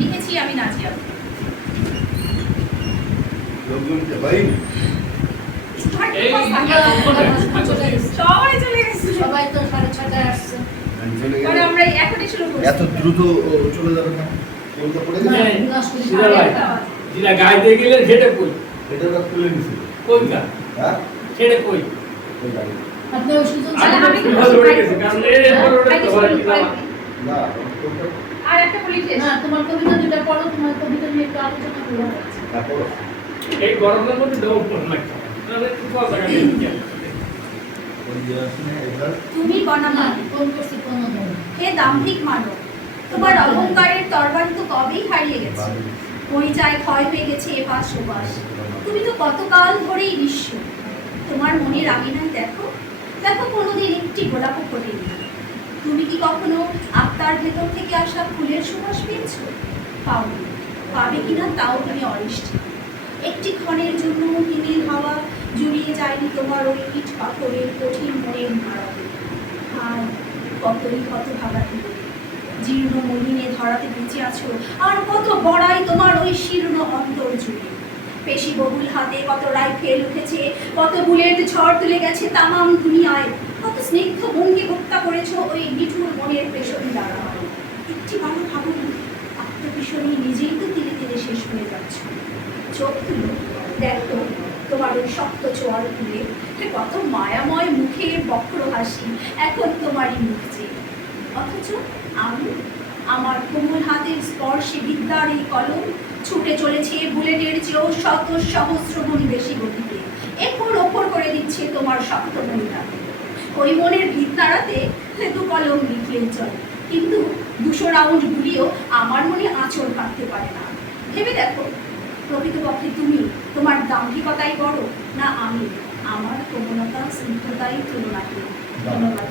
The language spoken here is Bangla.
লিখেছি আমি নাজিয়া। সবাই চলে গেছে, সবাই তো 6:30টায় আসছে। মানে আমরা এখনই শুরু করছি। এত দ্রুত চলে যাবে কেন? কোনটা পড়ে গেছে? যেটা গায়ে দিয়ে গেলে সেটা কই? এটা ওরা খুলে নিছে। কইটা? হ্যাঁ? সেটা কই? ওই গাড়ি। আপনি ওই সুযোগ তাহলে আমি আমি ভালো হয়ে গেছে, কারণ এই বড়টা তো ভালো কি বাবা। না, কোনটা? আর একটা বলি শেষ। না, তোমার কবিতা দুটো পড়ো, তোমার কবিতা নিয়ে একটু আলোচনা করবো। তারপর এই গরমের মধ্যে দেবো পড় লাগছে। তাহলে একটু কথা কাটে দিয়ে। ওই যে আসলে এটা তুমি বনামা কোন করছি কোন ধরনের? হে দাম্ভিক মানব, তোমার অহংকারের তরবারি তো কবেই হারিয়ে গেছে। পরিচয় ক্ষয় হয়ে গেছে এপাশ ওপাশ। তুমি তো কতকাল ধরেই বিশ্ব। তোমার মনের আঙিনায় দেখো, দেখো কোনোদিন একটি গোলাপও ফোটেনি। তুমি কি কখনো আত্মার ভেতর থেকে আসা ফুলের সুবাস পেয়েছো? পাওনি, পাবে কিনা তাও তুমি অনিশ্চিত। একটি ক্ষণের জন্য হিমেল হাওয়া জুড়িয়ে যায়নি তোমার ওই ইট পাথরের কঠিন মনের ভাড়াতে। আর কতই কত ভাগা তুমি জীর্ণ মলিনে ধরাতে বেঁচে আছো, আর কত বড়াই তোমার ওই শীর্ণ অন্তর জুড়ে। পেশি বহুল হাতে কত রাইফেল উঠেছে, কত বুলেট ঝড় তুলে গেছে তামাম দুনিয়ায়। কত স্নিগ্ধ ভঙ্গি হত্যা করেছো ওই নিঠুর মনের পেশনি দ্বারা। একটি ভালো ভাবুন, আত্মপিশনি নিজেই তো ধীরে ধীরে শেষ হয়ে যাচ্ছ। চোখ তুলো, দেখো তোমার ওই শক্ত চোয়াল তুলে কত মায়াময় মুখে বক্র হাসি এখন তোমারই মুখ চেয়ে। অথচ আমি, আমার কোমল হাতের স্পর্শে বিদ্যার এই কলম ছুটে চলেছে বুলেটের চেয়েও শত সহস্র গুণ বেশি গতিতে। এরপর ওপর করে দিচ্ছে তোমার শক্ত মনটাকে। ওই মনের ভিত নাড়াতে দু কলম লিখলেই চলে, কিন্তু 200 রাউন্ড গুলিও আমার মনে আঁচড় কাটতে পারে না। ভেবে দেখো, প্রকৃতপক্ষে তুমি, তোমার দাম্ভিকতাই বড় না আমি, আমার কোমলতা স্নিগ্ধতাই তুলনাকে। ধন্যবাদ।